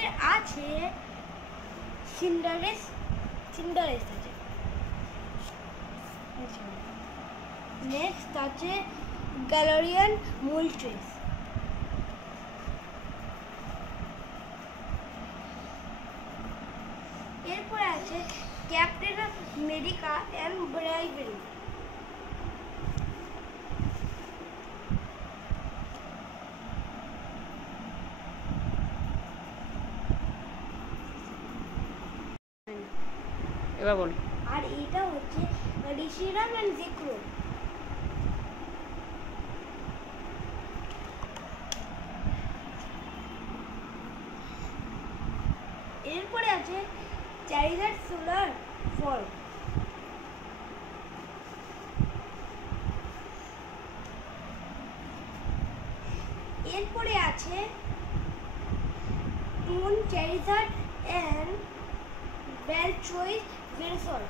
আমাদের আছে সিন্ডারেস আছে। নেক্সট আছে গ্যালোরিয়ান মোল্ট্রেস। এরপরে আছে ক্যাপ্টেন অফ আমেরিকা এন্ড ব্রাইভেরি। এবার বল। আর এটা হচ্ছে ঋষিরাম এন্ড জিক্রো। এরপরে আছে চারিজার সোলার ফল। এরপরে আছে টুন চারিজার এন্ড বেলচয়েস ভেরসল।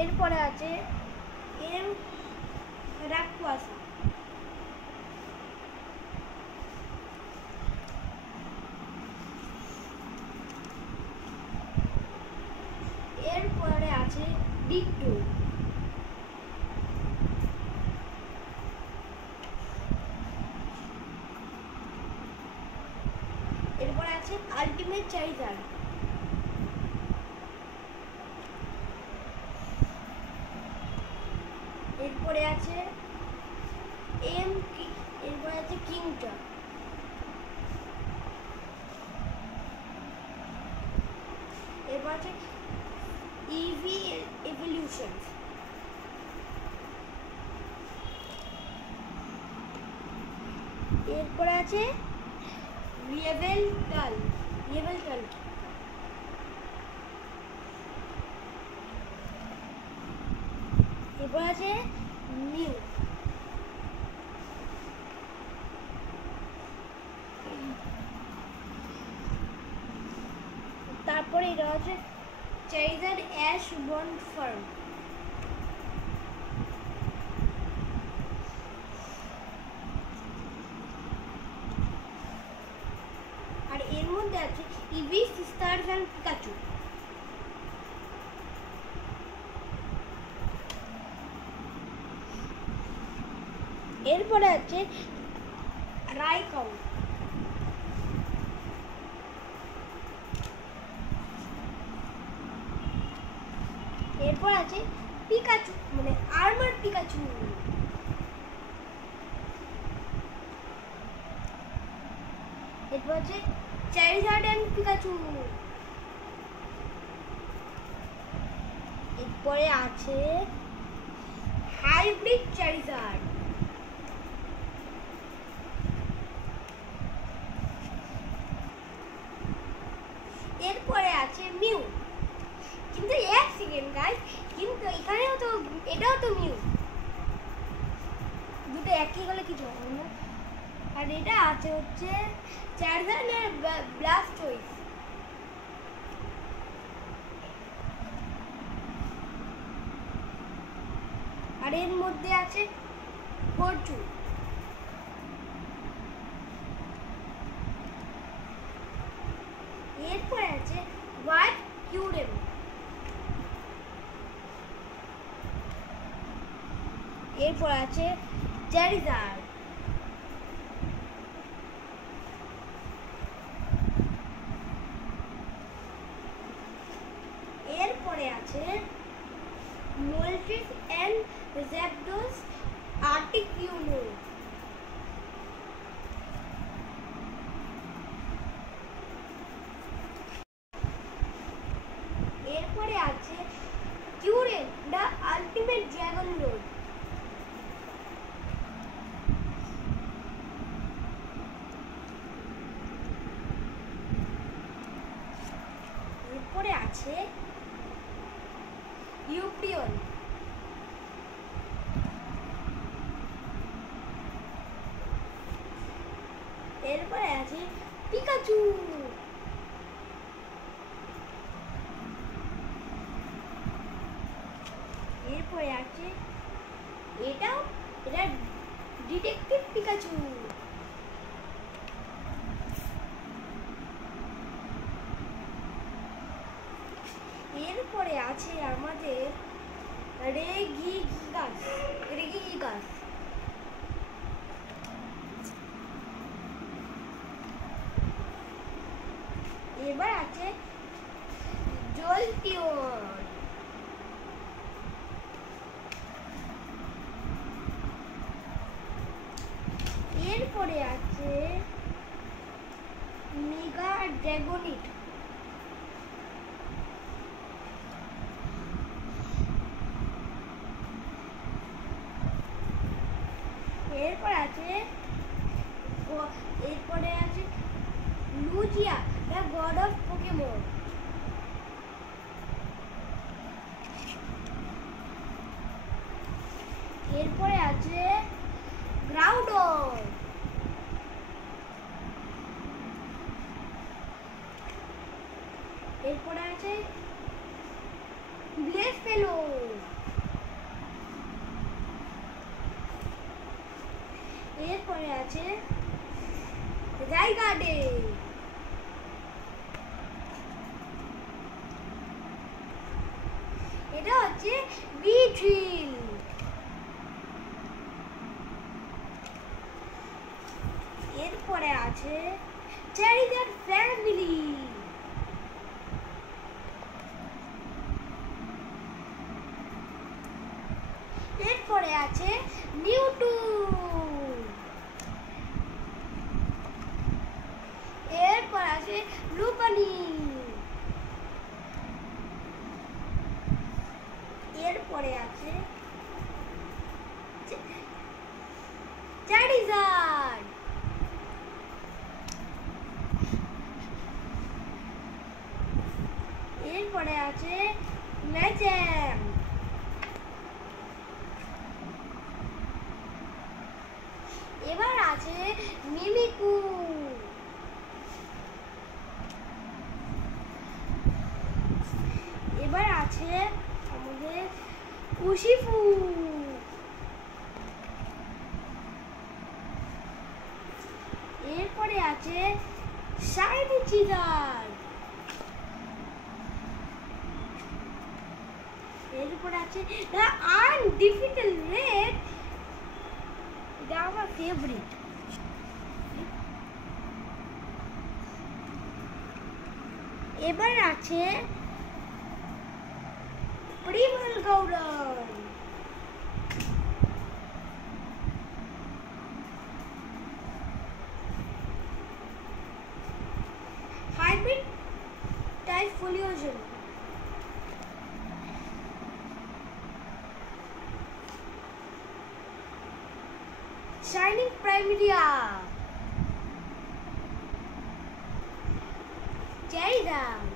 এরপরে আছে এম রাকুয়াসা। এরপরে আছে ডিক্টো। এরপরে আছে আলটিমেট চারিজার। এরপরে আছে এরপরে আছে কিংটা। এরপর আছে ইভি এভলিউশন। এরপরে আছে রিভেলটাল। এরপর আছে নিউ। তারপরে এটা হচ্ছে চারিজার অ্যাশ বন্ড ফার্ম। আর এর মধ্যে আছে ইভি সিস্টার্স এন্ড পিকাচু। এরপরে আছে রাইকাউ। এরপর আছে পিকাচু মানে আর্মার পিকাচু। এরপর আছে চারিজার্ড এন্ড পিকাচু। এরপরে আছে হাইব্রিড চারিজার্ড। এরপরে আছে মিউ। কিন্তু এক সেকেন্ড গাইস, কিন্তু এখানেও তো এটাও তো মিউ, দুটো একই হলে কিছু হবে না। আর এটা আছে হচ্ছে চারজারের ব্লাস্টোইস। আর এর মধ্যে আছে ফরচুন। এরপরে আছে হোয়াইট কিউরেম। এরপর আছে চারিজার্ড। এরপরে আছে মোলট্রিস এন্ড জ্যাপডোস আর্টিকিউলো। এরপরে আছে কিউরেন দ্য আলটিমেট ড্রাগন লোড। এরপরে আছে ইউপিয়ন। এরপরে আছে পিকাচু। এরপরে আছে এটাও এটা ডিটেকটিভ পিকাচু। এরপরে আছে আমাদের রেগিগিগাস। এবার আছে জলটিওন। এরপরে আছে মেগা ড্রাগনিট। এরপরে আছে লুজিয়া দ্য গড অফ পোকেমন। এরপরে আছে গ্রাউডন। এরপরে আছে ব্লেসফেলো। এরপরে আছে রাইগার্ডে। এটা হচ্ছে বিট্রিল। এরপরে আছে চ্যারিজার্ড ফ্যামিলি। এরপরে আছে মিউটু। এরপর আছে লুপানি। এরপরে আছে চ্যারিজার্ড। এরপরে আছে ম্যাচেম। এবার আছে মিমিকু। এবার আছে আমাদের উশিফু। এরপরে আছে শাইনি চিজার। এরপর আছে দ্য আনডিফিটেড রেড। এটা আমার ফেভারিট। এবার আছে প্রিমল গৌরন। হাইব্রিড টাইফোলিওজন। শাইনিং প্রাইমেরিয়া। চ্যারিজার্ড।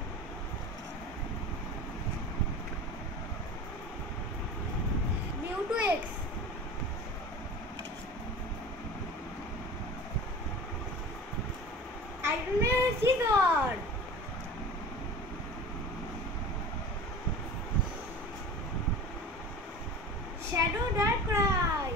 Mewtwo X. আইরনের সিজার। Shadow Darkrai.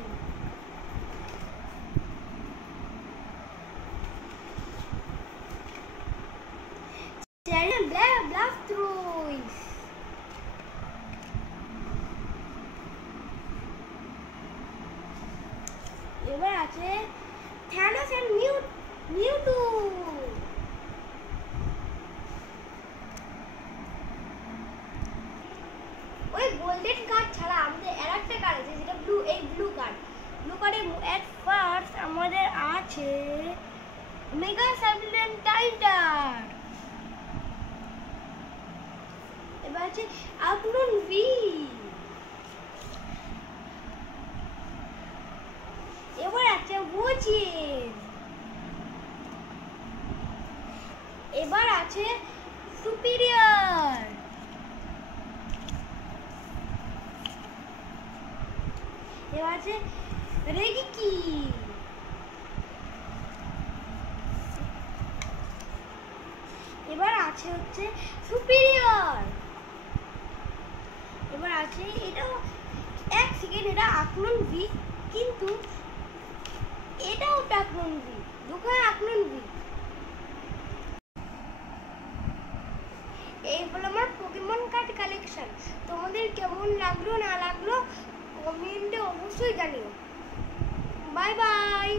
ব্লাস্টরুইস। এবার আছে থ্যানোস এন্ড মিউটু। ওই গোল্ডেন কার্ড ছাড়া আমাদের আরেকটা কার্ড আছে যেটা ব্লু কার্ড। ব্লু কার্ডে এট ফার্স্ট আমাদের আছে মেগা সাইলেন্ট টাইটার। এবার আছে আপনুন ভি। এবার আছে ওচিন। এবার আছে সুপিরিয়র। এবার আছে রেগিকি। এবার আছে হচ্ছে সুপিরিয়র। এবার আছে এটা এক সেকেন্ড, এটা আপনুন ভি কিন্তু এটাও টাকনুন ভি, দুখানে আকনুন ভি। এই হলো আমার পোকেমন কার্ড কালেকশন। তোমাদের কেমন লাগলো না লাগলো কমেন্টে অবশ্যই জানিও। Bye bye.